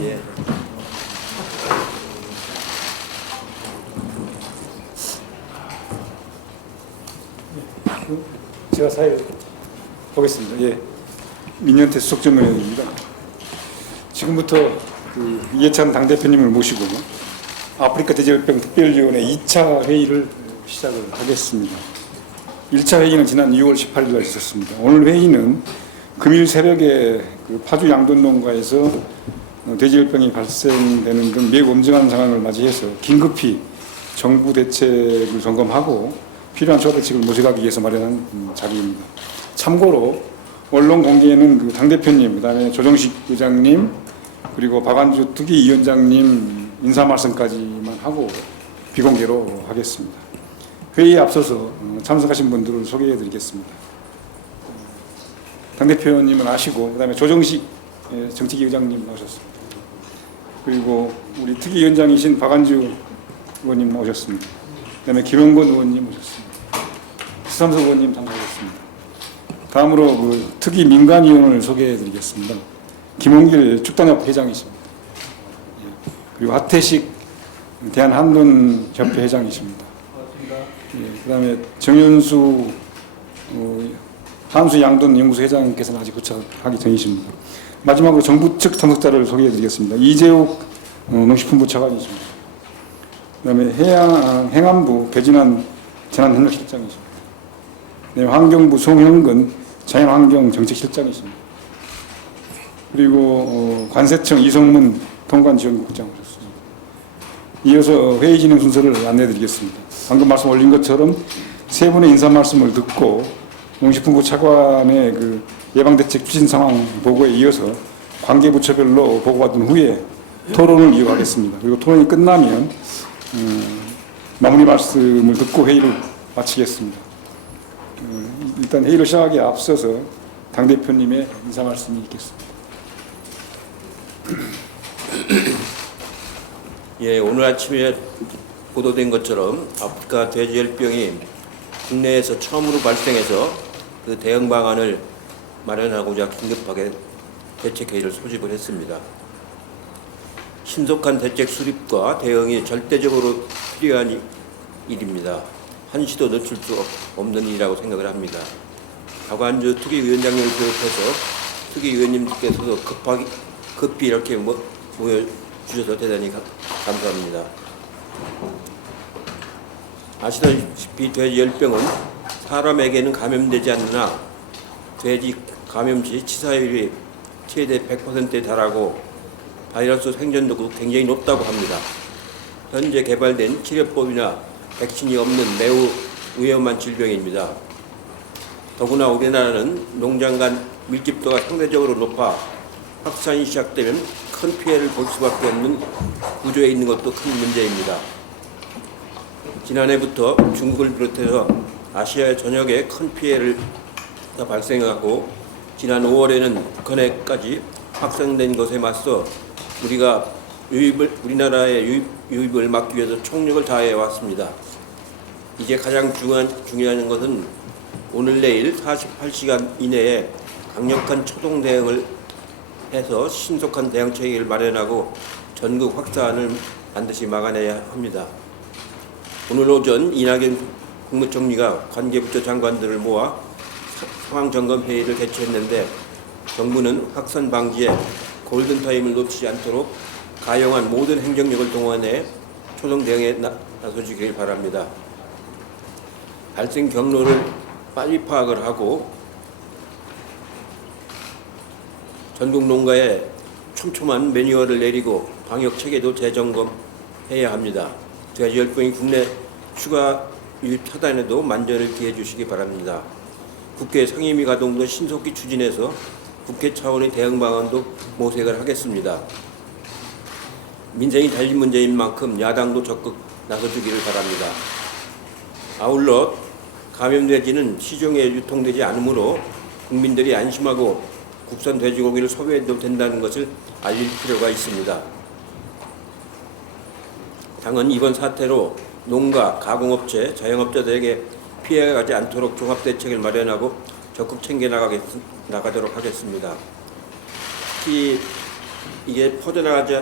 예. 제가 사회를 보겠습니다. 예, 민현태 수석전문위원입니다. 지금부터 이해찬 당대표님을 모시고 아프리카 돼지열병 특별위원회 2차 회의를 시작을 하겠습니다. 1차 회의는 지난 6월 18일 날 있었습니다. 오늘 회의는 금일 새벽에 파주 양돈 농가에서 돼지열병이 발생되는 등 매우 엄중한 상황을 맞이해서 긴급히 정부 대책을 점검하고 필요한 조화 대책을 모색하기 위해서 마련한 자리입니다. 참고로 언론 공개에는 당대표님, 그다음에 조정식 의장님, 그리고 박완주 특위위원장님 인사 말씀까지만 하고 비공개로 하겠습니다. 회의에 앞서서 참석하신 분들을 소개해드리겠습니다. 당대표님은 아시고, 그다음에 조정식 정책위원장님 나오셨습니다. 그리고 우리 특위위원장이신 박완주 의원님 나오셨습니다. 그다음에 김영건 의원님 오셨습니다. 수삼석 의원님 참석하셨습니다. 다음으로 특위 민간위원을 소개해드리겠습니다. 김홍길 축단협 회장이십니다. 그리고 하태식 대한한돈협회 회장이십니다. 그다음에 정현수 한수양돈 연구소 회장께서는 아직 도착하기 전이십니다. 마지막으로 정부 측 참석자를 소개해드리겠습니다. 이재욱 농식품부 차관이십니다. 그다음에 행안부 배진환 재난협력실장이십니다. 네, 환경부 송형근 자연환경정책실장이십니다. 그리고 관세청 이성문 통관지원국장 오셨습니다. 이어서 회의 진행 순서를 안내해드리겠습니다. 방금 말씀 올린 것처럼 세 분의 인사 말씀을 듣고 농식품부 차관의 예방대책 추진 상황 보고에 이어서 관계부처별로 보고받은 후에 토론을 이어가겠습니다. 그리고 토론이 끝나면 마무리 말씀을 듣고 회의를 마치겠습니다. 일단 회의를 시작하기에 앞서서 당대표님의 인사 말씀이 있겠습니다. 예, 오늘 아침에 보도된 것처럼 아프리카 돼지열병이 국내에서 처음으로 발생해서 그 대응 방안을 마련하고자 긴급하게 대책회의를 소집을 했습니다. 신속한 대책 수립과 대응이 절대적으로 필요한 일입니다. 한시도 늦출 수 없는 일이라고 생각을 합니다. 박완주 특위위원장님을 비롯해서 특위위원님께서도 급히 이렇게 모여주셔서 대단히 감사합니다. 아시다시피 돼지열병은 사람에게는 감염되지 않으나 돼지 감염 시 치사율이 최대 100%에 달하고 바이러스 생존도도 굉장히 높다고 합니다. 현재 개발된 치료법이나 백신이 없는 매우 위험한 질병입니다. 더구나 우리나라는 농장 간 밀집도가 상대적으로 높아 확산이 시작되면 큰 피해를 볼 수밖에 없는 구조에 있는 것도 큰 문제입니다. 지난해부터 중국을 비롯해서 아시아 전역에 큰 피해가 발생하고 지난 5월에는 북한에까지 확산된 것에 맞서 우리나라의 유입을 막기 위해서 총력을 다해 왔습니다. 이제 가장 중요한 것은 오늘 내일 48시간 이내에 강력한 초동 대응을 해서 신속한 대응 체계를 마련하고 전국 확산을 반드시 막아내야 합니다. 오늘 오전 이낙연 국무총리가 관계부처 장관들을 모아 상황 점검 회의를 개최했는데 정부는 확산 방지에 골든타임을 놓치지 않도록 가용한 모든 행정력을 동원해 초동 대응에 나서주길 바랍니다. 발생 경로를 빨리 파악을 하고 전국 농가에 촘촘한 매뉴얼을 내리고 방역 체계도 재점검해야 합니다. 돼지열병이 국내 추가 유입 차단에도 만전을 기해 주시기 바랍니다. 국회 상임위 가동도 신속히 추진해서 국회 차원의 대응 방안도 모색을 하겠습니다. 민생이 달린 문제인 만큼 야당도 적극 나서주기를 바랍니다. 아울러 감염돼지는 시중에 유통되지 않으므로 국민들이 안심하고 국산 돼지고기를 소비해도 된다는 것을 알릴 필요가 있습니다. 당은 이번 사태로 농가, 가공업체, 자영업자들에게 피해가 가지 않도록 종합대책을 마련하고 적극 챙겨나가도록 하겠습니다. 특히 이게 퍼져나가지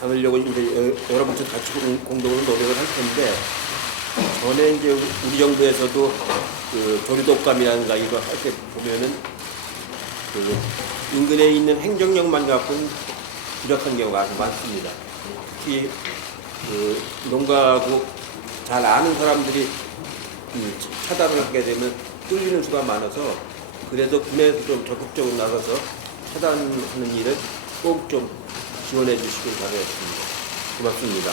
않으려고 이제 여러분들 같이 공동으로 노력을 할 텐데, 전에 이제 우리 정부에서도 그 조류독감이라든가 이거 할 때 보면은 그 인근에 있는 행정력만 갖고는 부족한 경우가 아주 많습니다. 특히 그 농가하고 잘 아는 사람들이 차단을 하게 되면 뚫리는 수가 많아서, 그래서 군에서 좀 적극적으로 나서서 차단하는 일을 꼭 좀 지원해 주시길 바라겠습니다. 고맙습니다.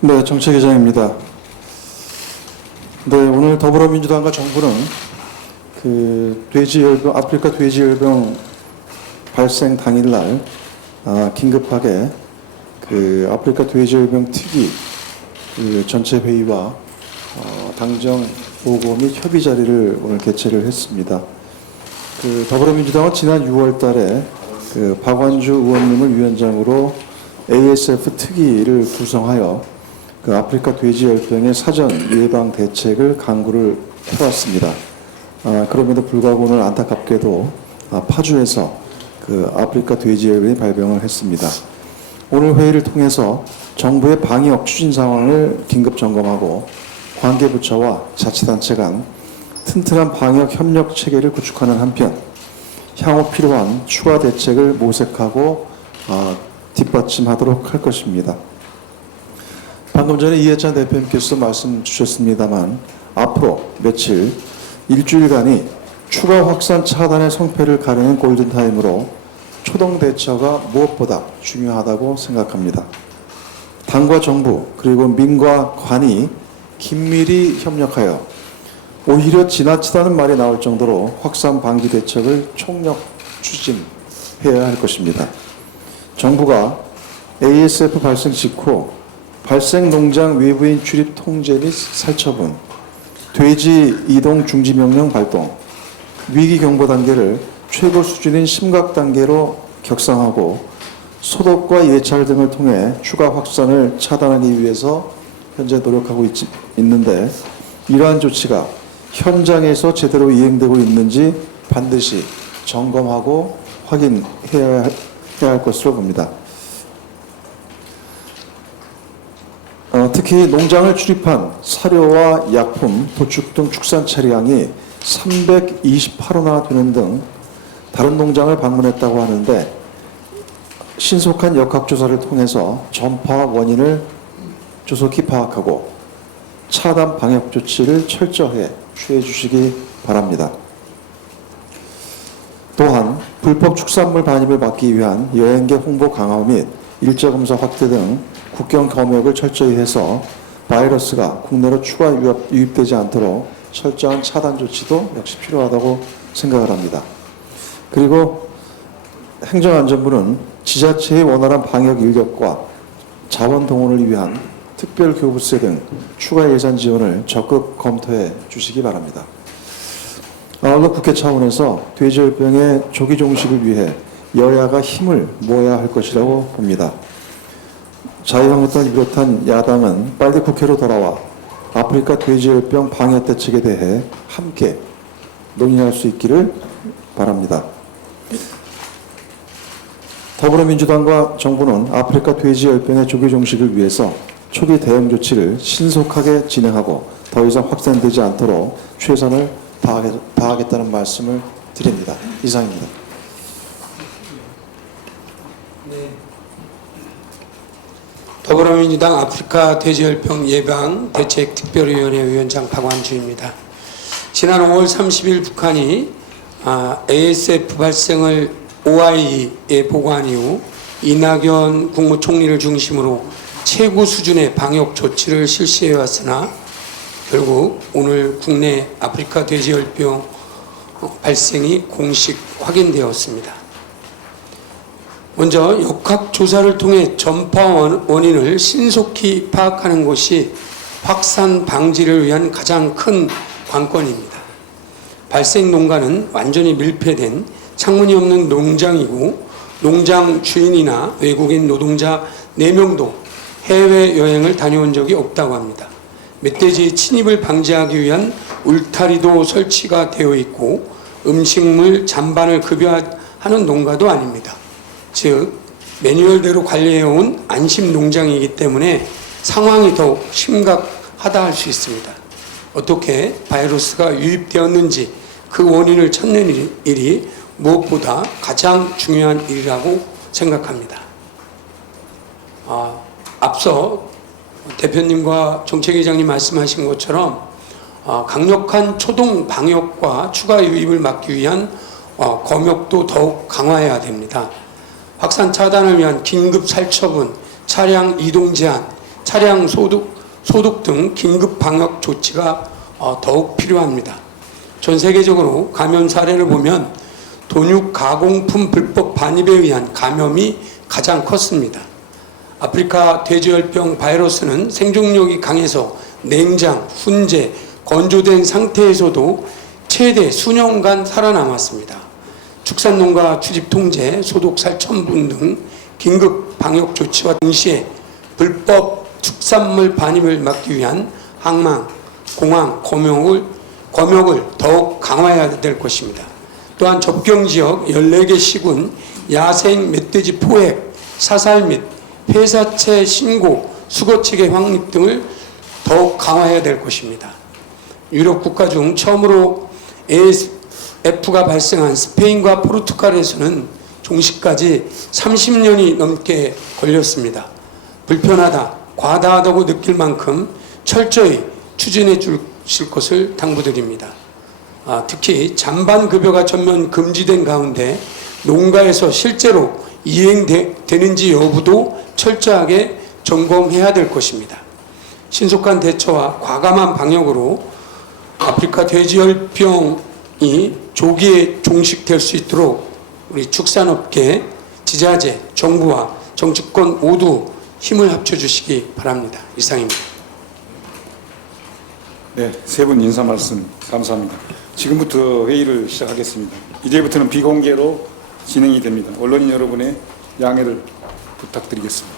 네, 정책위장입니다. 네, 오늘 더불어민주당과 정부는 그 아프리카 돼지열병 발생 당일날 긴급하게 그 아프리카 돼지열병 특위 그 전체 회의와 당정 보고 및 협의 자리를 오늘 개최를 했습니다. 그 더불어민주당은 지난 6월달에 그 박완주 의원님을 위원장으로 ASF 특위를 구성하여 그 아프리카 돼지열병의 사전 예방 대책을 강구를 해왔습니다. 그럼에도 불구하고 오늘 안타깝게도 파주에서 그 아프리카 돼지열병이 발병을 했습니다. 오늘 회의를 통해서 정부의 방역 추진 상황을 긴급 점검하고 관계부처와 자치단체 간 튼튼한 방역 협력 체계를 구축하는 한편 향후 필요한 추가 대책을 모색하고 뒷받침하도록 할 것입니다. 방금 전에 이해찬 대표님께서 말씀 주셨습니다만 앞으로 며칠 일주일간이 추가 확산 차단의 성패를 가리는 골든타임으로 초동 대처가 무엇보다 중요하다고 생각합니다. 당과 정부 그리고 민과 관이 긴밀히 협력하여 오히려 지나치다는 말이 나올 정도로 확산 방지 대책을 총력 추진해야 할 것입니다. 정부가 ASF 발생 직후 발생 농장 외부인 출입 통제 및 살처분, 돼지 이동 중지 명령 발동, 위기 경보 단계를 최고 수준인 심각 단계로 격상하고 소독과 예찰 등을 통해 추가 확산을 차단하기 위해서 현재 노력하고 있는데 이러한 조치가 현장에서 제대로 이행되고 있는지 반드시 점검하고 확인해야 할 것으로 봅니다. 특히 농장을 출입한 사료와 약품, 도축 등 축산 차량이 328호나 되는 등 다른 농장을 방문했다고 하는데 신속한 역학조사를 통해서 전파 원인을 조속히 파악하고 차단 방역 조치를 철저히 취해 주시기 바랍니다. 또한 불법 축산물 반입을 막기 위한 여행객 홍보 강화 및 일자검사 확대 등 국경 검역을 철저히 해서 바이러스가 국내로 추가 유입되지 않도록 철저한 차단 조치도 역시 필요하다고 생각을 합니다. 그리고 행정안전부는 지자체의 원활한 방역 인력과 자원 동원을 위한 특별교부세 등 추가 예산 지원을 적극 검토해 주시기 바랍니다. 아울러 국회 차원에서 돼지열병의 조기 종식을 위해 여야가 힘을 모아야 할 것이라고 봅니다. 자유한국당을 비롯한 야당은 빨리 국회로 돌아와 아프리카 돼지열병 방역 대책에 대해 함께 논의할 수 있기를 바랍니다. 더불어민주당과 정부는 아프리카 돼지열병의 조기 종식을 위해서 초기 대응 조치를 신속하게 진행하고 더 이상 확산되지 않도록 최선을 다하겠다는 말씀을 드립니다. 이상입니다. 네. 더불어민주당 아프리카 돼지열병 예방 대책 특별위원회 위원장 박완주입니다. 지난 5월 30일 북한이 ASF 발생을 OIE 보관 이후 이낙연 국무총리를 중심으로 최고 수준의 방역 조치를 실시해 왔으나 결국 오늘 국내 아프리카 돼지열병 발생이 공식 확인되었습니다. 먼저 역학조사를 통해 전파 원인을 신속히 파악하는 것이 확산 방지를 위한 가장 큰 관건입니다. 발생 농가는 완전히 밀폐된 창문이 없는 농장이고 농장 주인이나 외국인 노동자 4명도 해외여행을 다녀온 적이 없다고 합니다. 멧돼지 침입을 방지하기 위한 울타리도 설치가 되어 있고 음식물 잔반을 급여하는 농가도 아닙니다. 즉 매뉴얼대로 관리해온 안심 농장이기 때문에 상황이 더욱 심각하다 할 수 있습니다. 어떻게 바이러스가 유입되었는지 그 원인을 찾는 일이 무엇보다 가장 중요한 일이라고 생각합니다. 앞서 대표님과 정책위장님 말씀하신 것처럼 강력한 초동 방역과 추가 유입을 막기 위한 검역도 더욱 강화해야 됩니다. 확산 차단을 위한 긴급 살처분, 차량 이동 제한, 차량 소독 등 긴급 방역 조치가 더욱 필요합니다. 전 세계적으로 감염 사례를 보면 돈육 가공품 불법 반입에 의한 감염이 가장 컸습니다. 아프리카 돼지열병 바이러스는 생존력이 강해서 냉장, 훈제, 건조된 상태에서도 최대 수년간 살아남았습니다. 축산농가 출입 통제, 소독 살천분 등 긴급 방역 조치와 동시에 불법 축산물 반입을 막기 위한 항만, 공항, 검역을 더욱 강화해야 될 것입니다. 또한 접경지역 14개 시군 야생 멧돼지 포획, 사살 및 폐사체 신고, 수거체계 확립 등을 더욱 강화해야 될 것입니다. 유럽 국가 중 처음으로 ASF가 발생한 스페인과 포르투갈에서는 종식까지 30년이 넘게 걸렸습니다. 불편하다, 과다하다고 느낄 만큼 철저히 추진해 주실 것을 당부드립니다. 특히 잔반 급여가 전면 금지된 가운데 농가에서 실제로 이행되는지 여부도 철저하게 점검해야 될 것입니다. 신속한 대처와 과감한 방역으로 아프리카 돼지열병이 조기에 종식될 수 있도록 우리 축산업계, 지자체, 정부와 정치권 모두 힘을 합쳐주시기 바랍니다. 이상입니다. 네, 세 분 인사 말씀 감사합니다. 지금부터 회의를 시작하겠습니다. 이제부터는 비공개로 진행이 됩니다. 언론인 여러분의 양해를 부탁드리겠습니다.